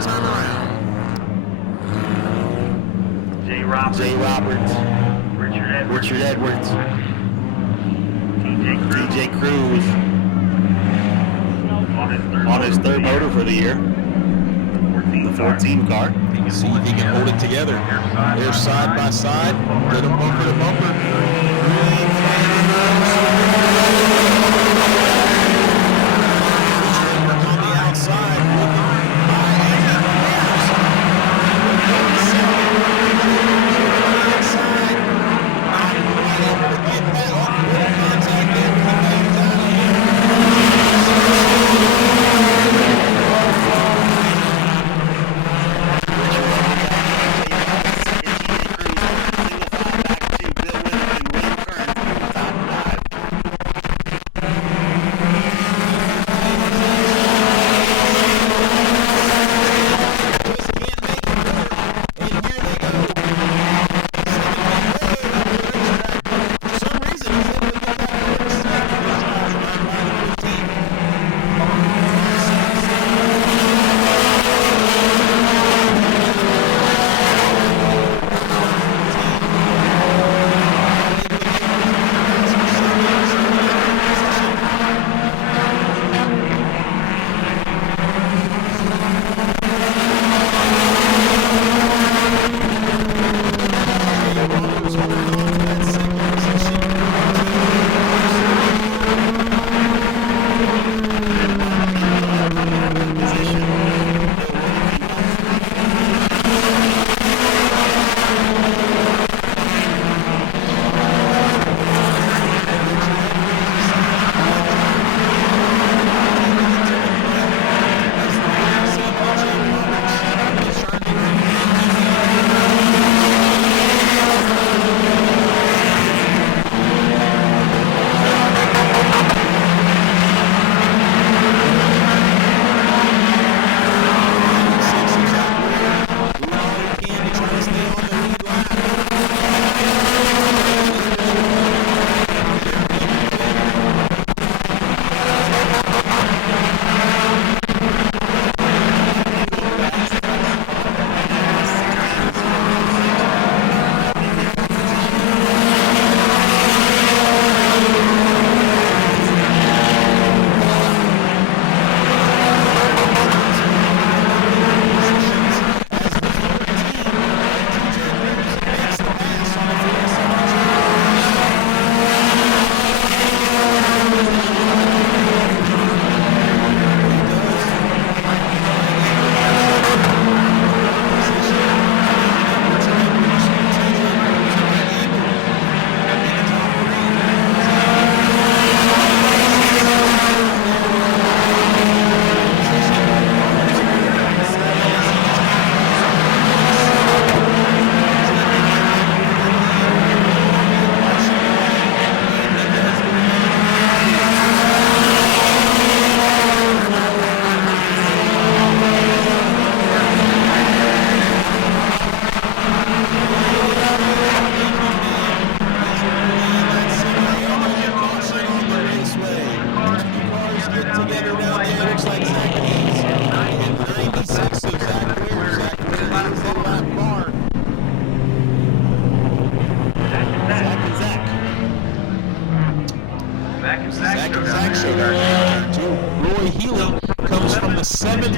third time around. Jay Roberts. Richard Edwards. TJ Cruz. On his third motor for the year. The 14 car. See if he can hold it together. They're side by side. Little bumper to bumper. On the outside.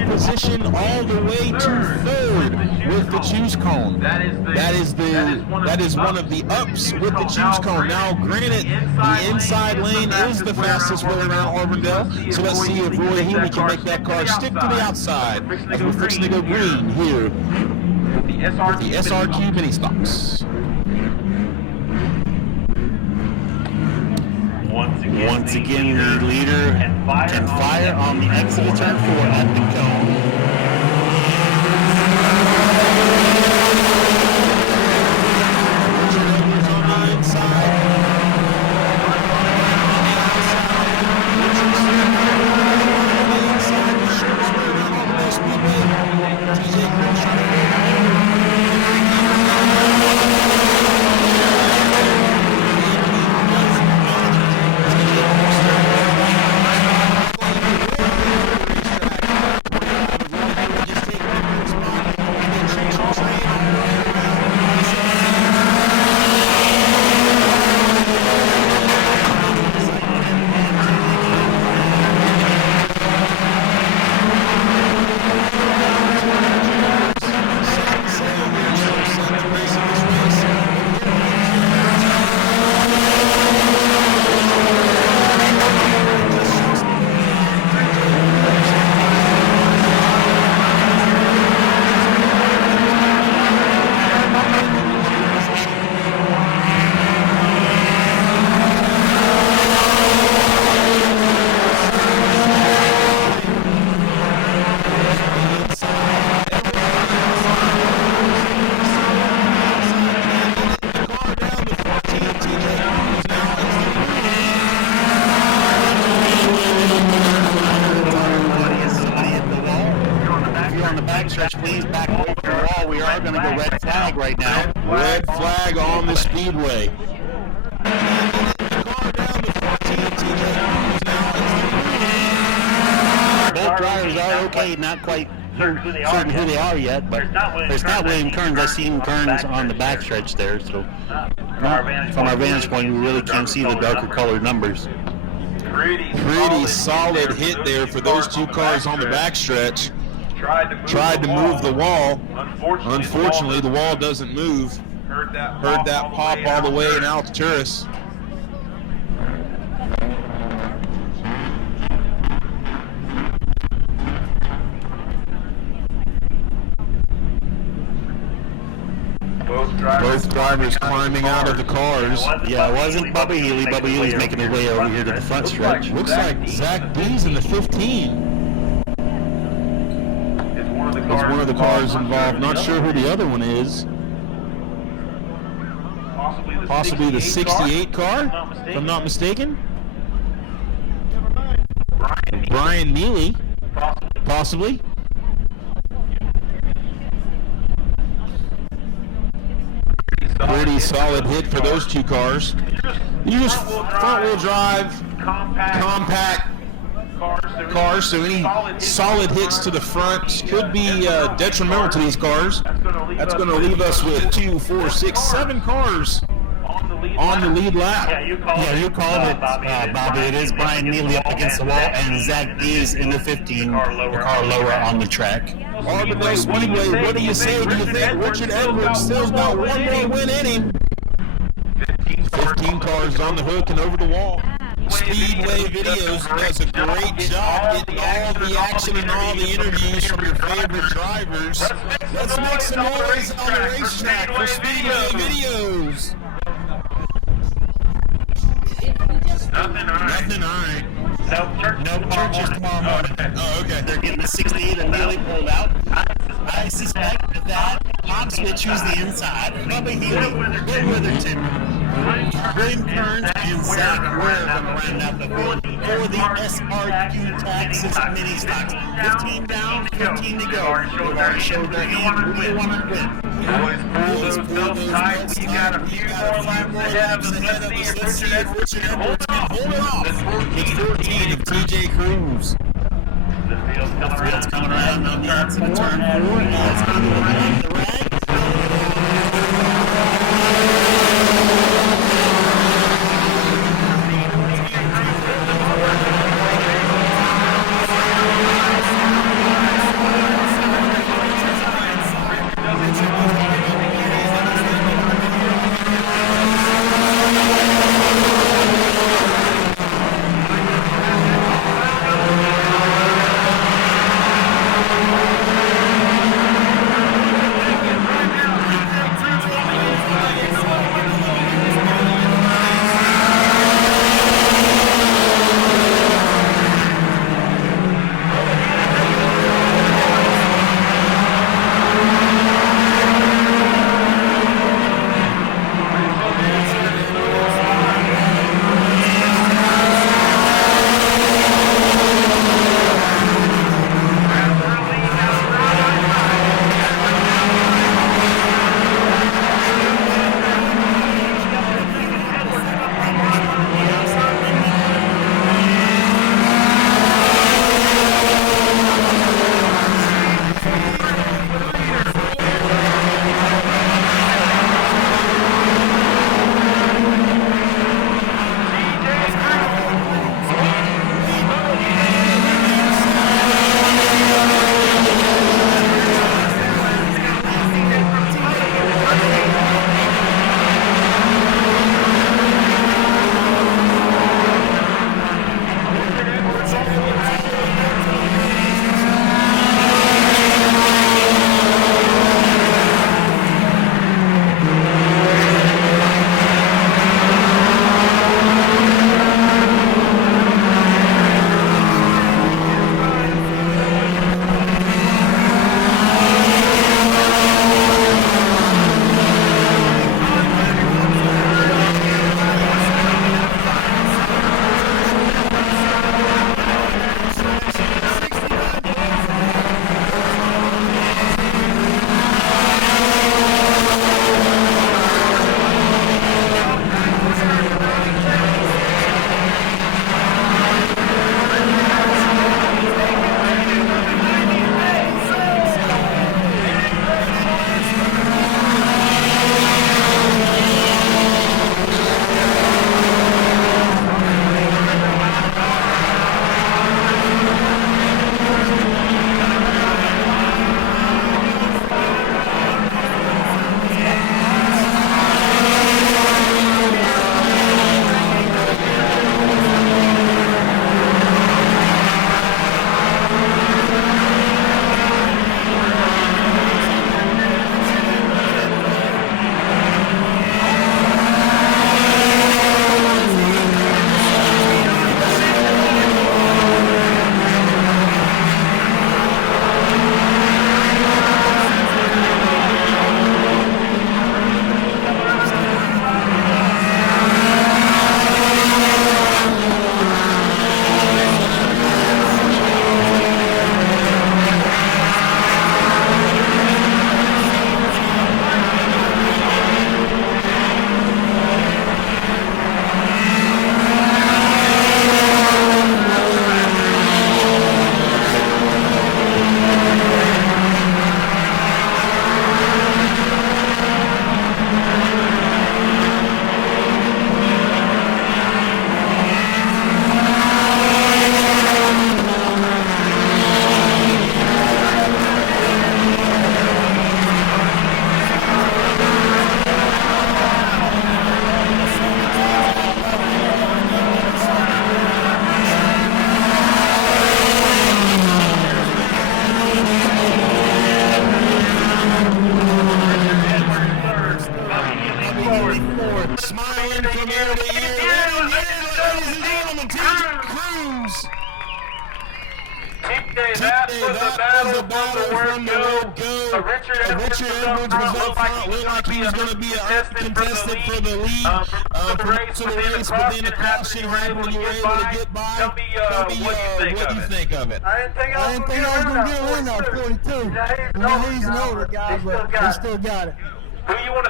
Position all the way to third with the choose cone. That is one of the ups with the choose cone. Now, granted, the inside lane is the fastest way around Auburndale, so let's see if Roy Healy can make that car stick to the outside as we're fixing to go green here with the SRQ mini stocks. Once again, the leader can fire on the exit of turn 4 at the cone. On the inside. Auburndale Speedway. TJ Cruz. backstretch, please. Back over the wall. We are going to go red flag right now. Red flag on the speedway. Both drivers are okay, not quite certain who they are yet, but there's not William Kearns. I see him Kearns on the backstretch there, so from our vantage point, we really can't see the darker colored numbers. Pretty solid hit there for those two cars on the backstretch. Tried to move the wall. Unfortunately, the wall doesn't move. Heard that pop all the way in Alturas. Both drivers climbing out of the cars. Yeah, it wasn't Bubba Healy. Bubba Healy's making his way over here to the front stretch. Looks like Zach B's in the 15. Is one of the cars involved. Not sure who the other one is. Possibly the 68 car, if I'm not mistaken. Brian Neely, possibly. Pretty solid hit for those two cars. You just front-wheel drive, compact cars, so any solid hits to the front could be detrimental to these cars. That's going to leave us with 2, 4, 6, 7 cars on the lead lap. Yeah, you called it, Bobby. It is Brian Neely up against the wall, and Zach B is in the 15, the car lower on the track. Auburndale Speedway, what do you say? Do you think Richard Edwards still's got one more win in him? 15 cars on the hook and over the wall. Speedway Videos does a great job getting all the action and all the interviews from your favorite drivers. Let's make some noise on the racetrack for Speedway Videos. Nothing, all right. No churches tomorrow morning. Oh, okay. They're getting the 68 and Neely pulled out. I suspect that Hobbs will choose the inside. Bubba Healy, Bill Witherton, William Kearns, and Zach Ware are going to round out the field for the SRQ Texas mini stocks. 15 down, 15 to go. They've already showed their hand. Who do you want to win? Boys, pull those belts tight. We got a few more laps ahead of us. Let's see if Richard Edwards can hold it off. It's 14 of TJ Cruz. The field's coming around on the outside turn 4. Now it's going to go around the rag. from the word go. Richard Edwards was up front, looked like he was going to be a contestant for the lead for the race, but then the caution happened and you were able to get by. Tell me what you think of it. I didn't think I was going to get a win on 42. He's an older guy, but he still got it. Who you want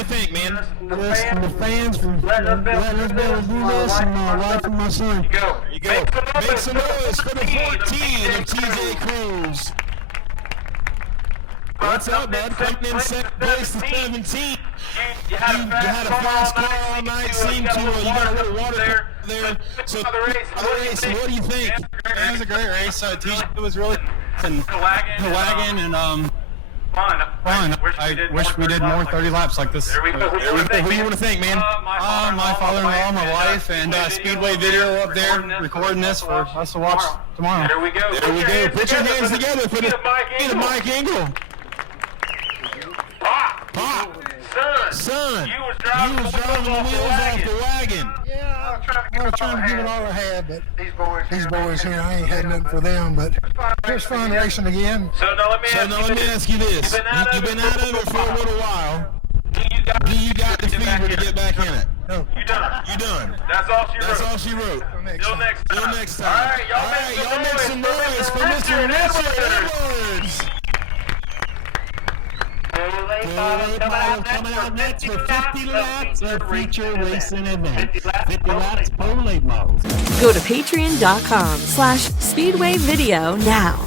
to think, man? The fans for letting us be able to do this, and my wife and my son. There you go. Make some noise for the 14 of TJ Cruz. What's up, bud? Coming in second place to 17. You had a fast car all night. Seemed to you got a little water there. So what do you think? It was a great race. TJ was really wagon and fun. I wish we did more 30 laps like this. There we go. Who do you want to thank, man? My father-in-law, my wife, and Speedway Video up there recording this for us to watch tomorrow. There we go. Put your hands together for the Mike Engel. Pop. Son. You was driving the wheels off the wagon. Yeah, I was trying to give it all I had, but these boys here, I ain't had nothing for them, but it was fun racing again. So now let me ask you this. You've been out of it for a little while. Do you got the fever to get back in it? No. You done. That's all she wrote. Till next time. All right, y'all make some noise for Mr. Richard Edwards. Coming out next for 50 laps of feature racing event. 50 laps, pole late models. Go to patreon.com/speedwayvideo now.